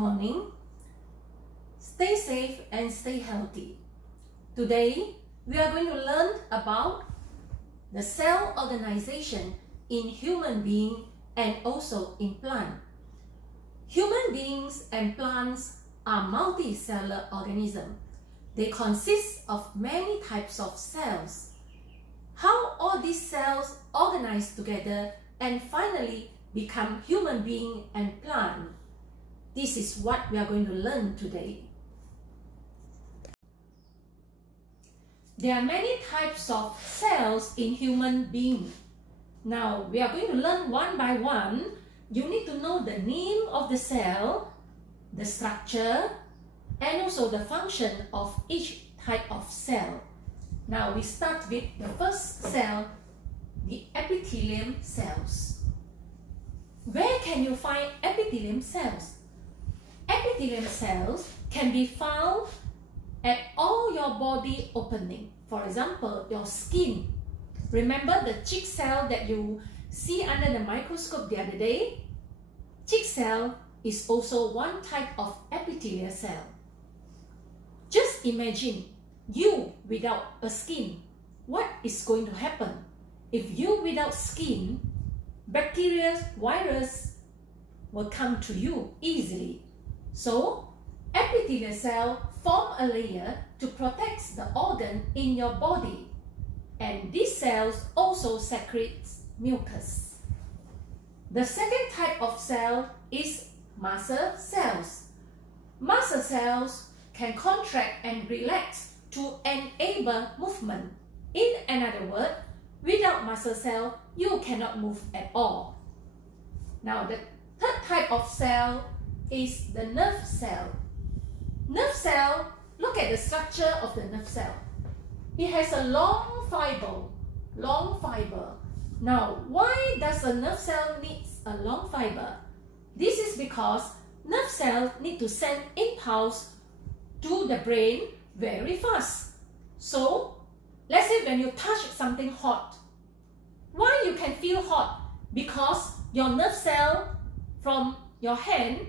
morning. Stay safe and stay healthy. Today, we are going to learn about the cell organization in human being and also in plant. Human beings and plants are multicellular organisms. They consist of many types of cells. How all these cells organize together and finally become human being and plant. This is what we are going to learn today. There are many types of cells in human being. Now, we are going to learn one by one. You need to know the name of the cell, the structure, and also the function of each type of cell. Now, we start with the first cell, the epithelium cells. Where can you find epithelium cells? Epithelium cells can be found at all your body opening. For example, your skin. Remember the cheek cell that you see under the microscope the other day? Cheek cell is also one type of epithelial cell. Just imagine you without a skin. What is going to happen? If you without skin, bacteria, virus will come to you easily. So, epithelial cell form a layer to protect the organ in your body. And these cells also secrete mucus. The second type of cell is muscle cells. Muscle cells can contract and relax to enable movement. In another word, without muscle cell, you cannot move at all. Now, the third type of cell is the nerve cell. Nerve cell, look at the structure of the nerve cell. It has a long fiber. Now, why does a nerve cell need a long fiber? This is because nerve cells need to send impulse to the brain very fast. So, let's say when you touch something hot, why you can feel hot? Because your nerve cell from your hand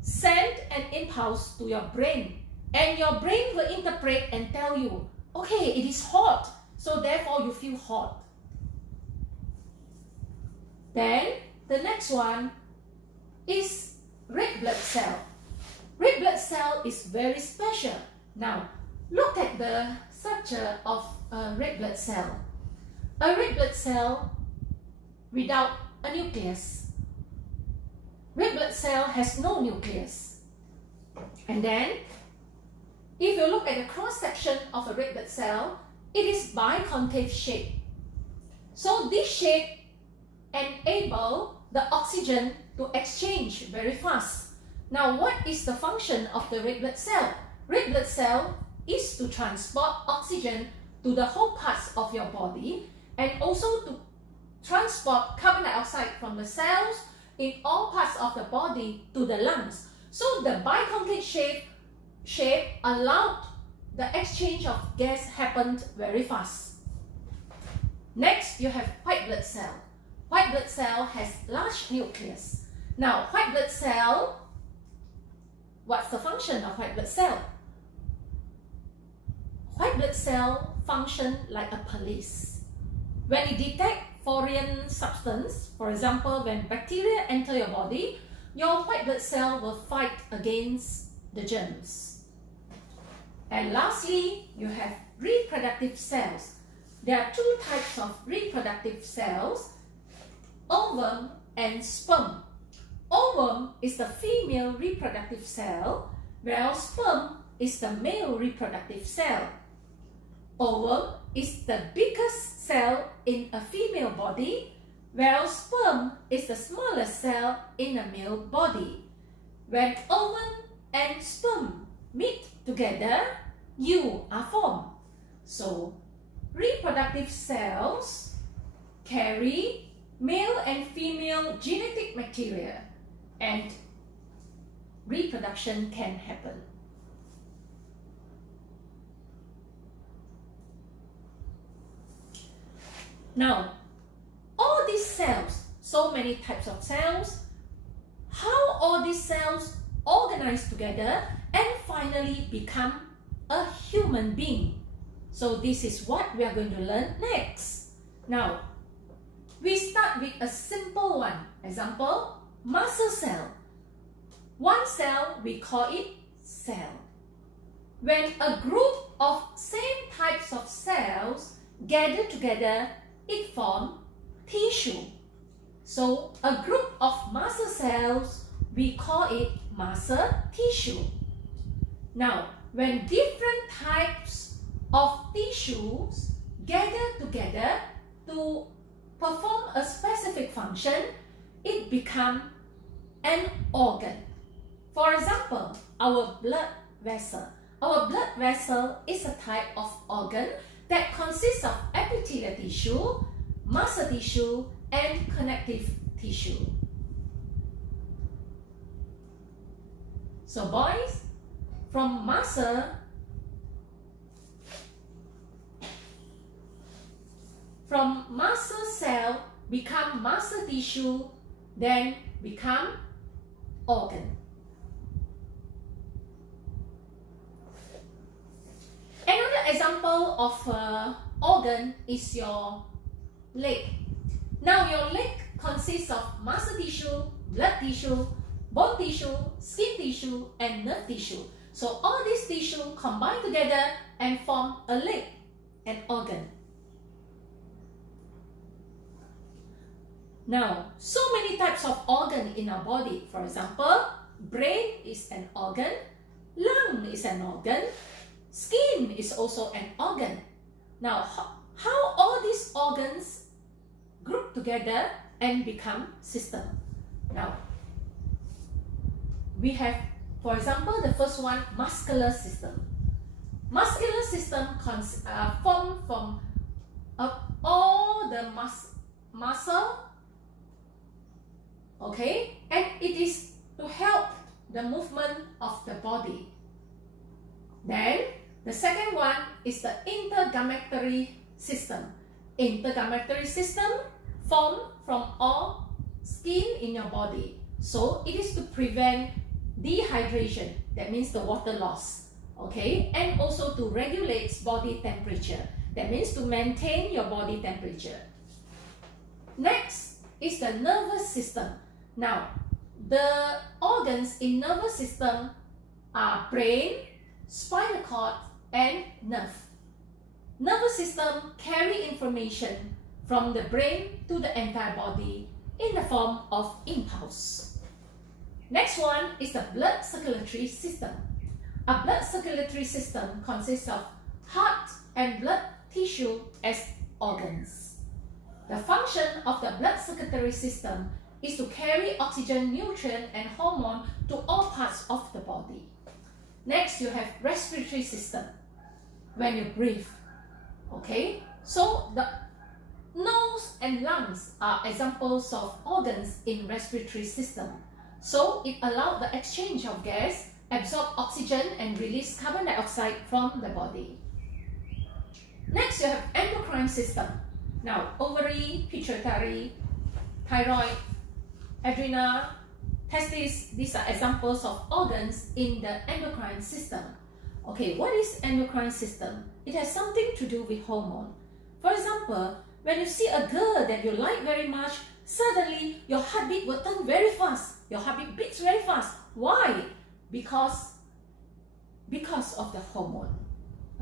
send an impulse to your brain, and your brain will interpret and tell you, okay, it is hot, so therefore you feel hot. Then the next one is red blood cell. Red blood cell is very special. Now, look at the structure of a red blood cell. A red blood cell without a nucleus. Red blood cell has no nucleus. And then, if you look at the cross-section of a red blood cell, it is biconcave shape. So this shape enables the oxygen to exchange very fast. Now, what is the function of the red blood cell? Red blood cell is to transport oxygen to the whole parts of your body and also to transport carbon dioxide from the cells in all parts of the body to the lungs. So the biconcave shape allowed the exchange of gas happened very fast. Next, you have white blood cell. White blood cell has large nucleus. Now, white blood cell, what's the function of white blood cell? White blood cell function like a police. When it detects foreign substance, for example, when bacteria enter your body, your white blood cell will fight against the germs. And lastly, you have reproductive cells. There are two types of reproductive cells, ovum and sperm. Ovum is the female reproductive cell, whereas sperm is the male reproductive cell. Ovum is the biggest cell in a female body, whereas sperm is the smallest cell in a male body. When ovum and sperm meet together, you are formed. So, reproductive cells carry male and female genetic material, and reproduction can happen. Now, all these cells, so many types of cells, how all these cells organize organize together and finally become a human being. So this is what we are going to learn next. Now, we start with a simple one. Example, muscle cell. One cell, we call it cell. When a group of same types of cells gather together, it forms tissue. So a group of muscle cells, we call it muscle tissue. Now, when different types of tissues gather together to perform a specific function, it becomes an organ. For example, our blood vessel. Our blood vessel is a type of organ that consists of epithelial tissue, muscle tissue, and connective tissue. So boys, from muscle cell become muscle tissue, then become organ. Another example of organ is your leg. Now your leg consists of muscle tissue, blood tissue, bone tissue, skin tissue, and nerve tissue. So all these tissue combine together and form a leg, an organ. Now, so many types of organ in our body. For example, brain is an organ, lung is an organ, skin is also an organ. Now, how all these organs group together and become system? Now, we have, for example, the first one, muscular system. Muscular system formed from all the muscle, okay, and it is to help the movement of the body. Then the second one is the intergalactic system. Intergalactic system formed from all skin in your body. So it is to prevent dehydration, that means the water loss, okay, and also to regulate body temperature, that means to maintain your body temperature. Next is the nervous system. Now, the organs in nervous system are brain, spinal cord, and nerve. Nervous system carry information from the brain to the entire body in the form of impulse. Next one is the blood circulatory system. A blood circulatory system consists of heart and blood tissue as organs. The function of the blood circulatory system is to carry oxygen, nutrient, and hormone to all parts of the body. Next, you have respiratory system. When you breathe, okay? So the nose and lungs are examples of organs in respiratory system. So it allows the exchange of gas, absorb oxygen, and release carbon dioxide from the body. Next, you have endocrine system. Now, ovary, pituitary, thyroid, adrenal, testes, these are examples of organs in the endocrine system. Okay, what is endocrine system? It has something to do with hormone. For example, when you see a girl that you like very much, suddenly your heartbeat will turn very fast. Your heartbeat beats very fast. Why? Because of the hormone.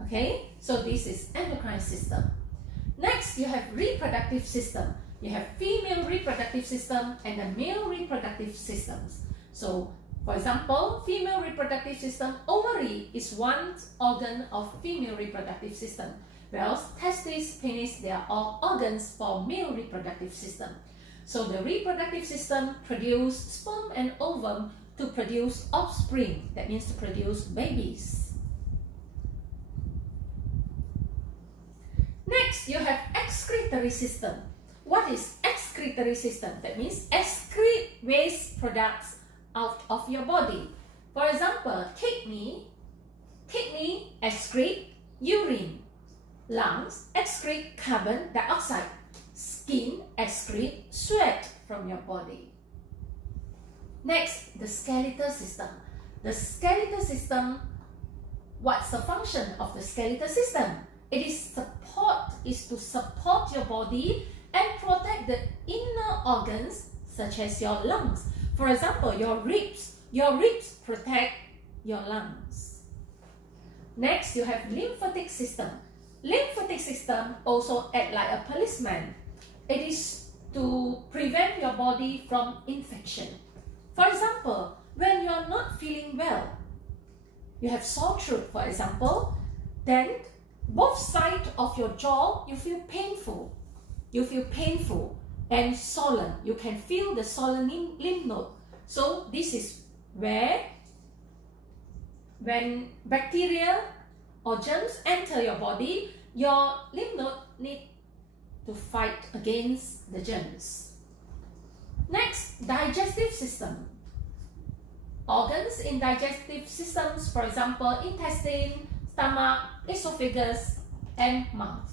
Okay, so this is endocrine system. Next, you have reproductive system. You have female reproductive system and the male reproductive systems. So, for example, female reproductive system, ovary is one organ of female reproductive system. Whereas testes, penis, they are all organs for male reproductive system. So the reproductive system produce sperm and ovum to produce offspring. That means to produce babies. Next, you have excretory system. What is excretory system? That means excrete waste products out of your body. For example, kidney excrete urine. Lungs excrete carbon dioxide. Skin excrete sweat from your body. Next, the skeletal system. the skeletal system. What's the function of the skeletal system? It is to support your body and protect the inner organs such as your lungs. For example, your ribs. Your ribs protect your lungs. Next, you have lymphatic system. Lymphatic system also act like a policeman. It is to prevent your body from infection. For example, when you are not feeling well, you have sore throat, for example, then both sides of your jaw, you feel painful. You feel painful and swollen. You can feel the swollen lymph node. So this is where when bacteria or germs enter your body, your lymph node need to fight against the germs. Next, digestive system. Organs in digestive systems, for example, intestine, stomach, esophagus, and mouth.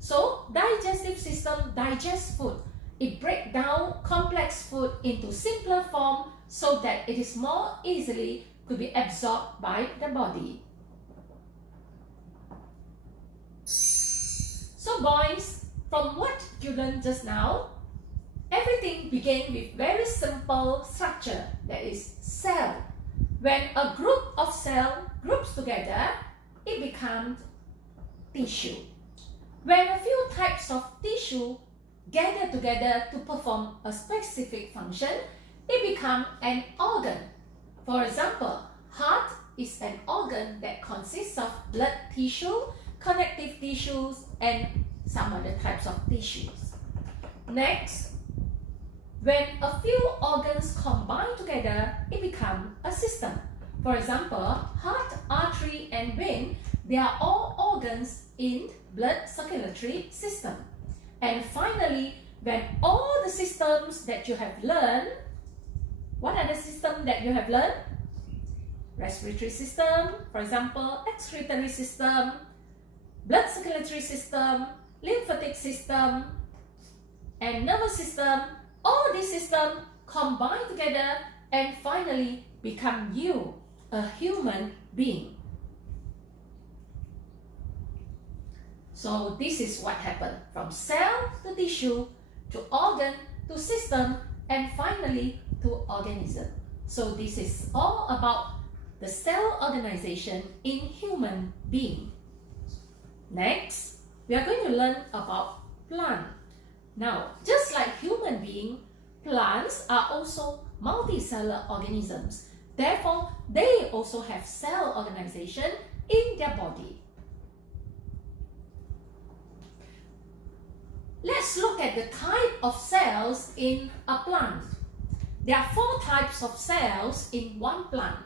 So, digestive system digests food. It breaks down complex food into simpler form so that it is more easily could be absorbed by the body. So boys, from what you learned just now, everything began with very simple structure, that is cell. When a group of cells groups together, it becomes tissue. When a few types of tissue gather together to perform a specific function, it becomes an organ. For example, heart is an organ that consists of blood tissue, connective tissues, and some other types of tissues. Next, when a few organs combine together, it becomes a system. For example, heart, artery, and vein, they are all organs in blood circulatory system. And finally, when all the systems that you have learned, what are the systems that you have learned? Respiratory system, for example, excretory system, blood circulatory system, lymphatic system, and nervous system. All these systems combine together and finally become you, a human being. So this is what happened from cell to tissue to organ to system and finally to organism. So this is all about the cell organization in human being. Next, we are going to learn about plant. Now, just like human being, plants are also multicellular organisms. Therefore, they also have cell organization in their body. Let's look at the type of cells in a plant. There are 4 types of cells in one plant.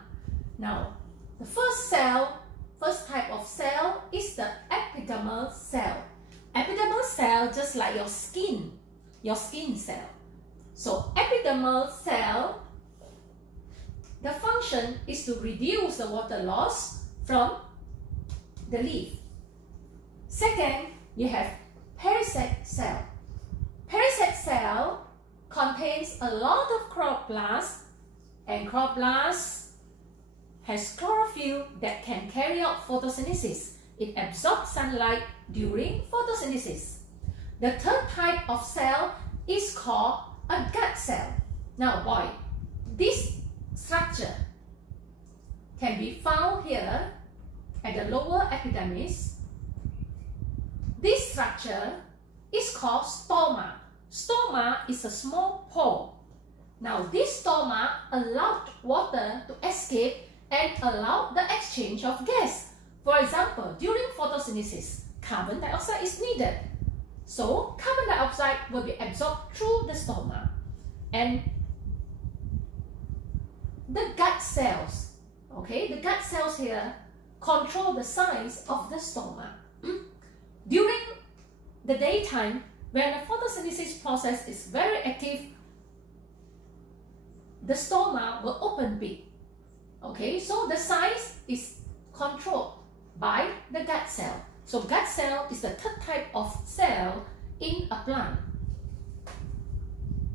Now, the first type of cell is the epidermal cell. Epidermal cell, just like your skin cell. So, epidermal cell, the function is to reduce the water loss from the leaf. Second, you have parasite cell. Parasite cell contains a lot of chloroplast, and chloroplast has chlorophyll that can carry out photosynthesis. It absorbs sunlight during photosynthesis. The third type of cell is called a gut cell. Now boy, this structure can be found here at the lower epidermis. This structure is called stoma. Stoma is a small pore. Now this stoma allowed water to escape and allowed the exchange of gas. For example, during photosynthesis, carbon dioxide is needed. So carbon dioxide will be absorbed through the stoma. And the gut cells, okay, the gut cells here control the size of the stoma. During the daytime, when the photosynthesis process is very active, the stoma will open big. Okay, so the size is controlled by the gut cell. So gut cell is the third type of cell in a plant.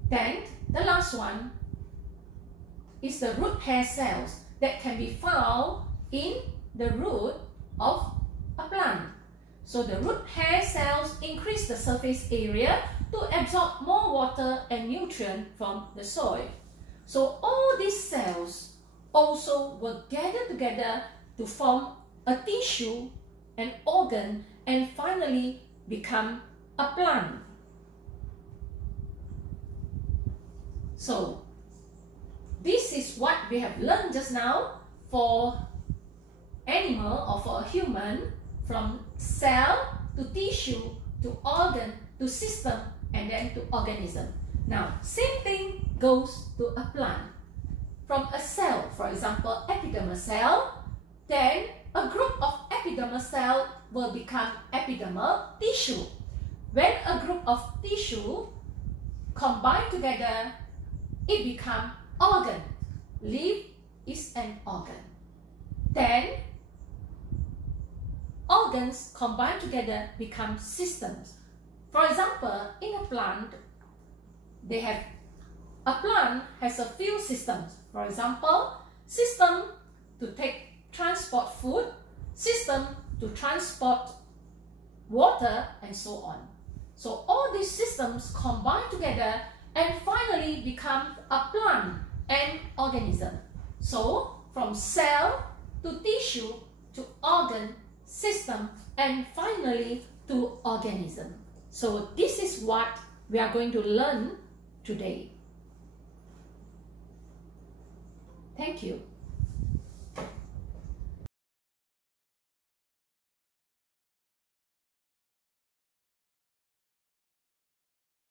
Then the last one is the root hair cells. that can be found in the root of a plant. So the root hair cells increase the surface area to absorb more water and nutrient from the soil. So all these cells also will gather together to form a tissue, an organ, and finally become a plant. So this is what we have learned just now for animal or for a human, from cell to tissue to organ to system and then to organism. Now, same thing goes to a plant. From a cell, for example, epidermal cell, then a group of epidermal cell will become epidermal tissue. When a group of tissue combine together, it becomes organ. Leaf is an organ. Then organs combine together become systems. For example, in a plant, a plant has a few systems. For example, system to transport food, system to transport water, and so on. So all these systems combine together and finally become a plant, an organism. So from cell to tissue to organ, system, and finally to organism. So this is what we are going to learn today. Thank you.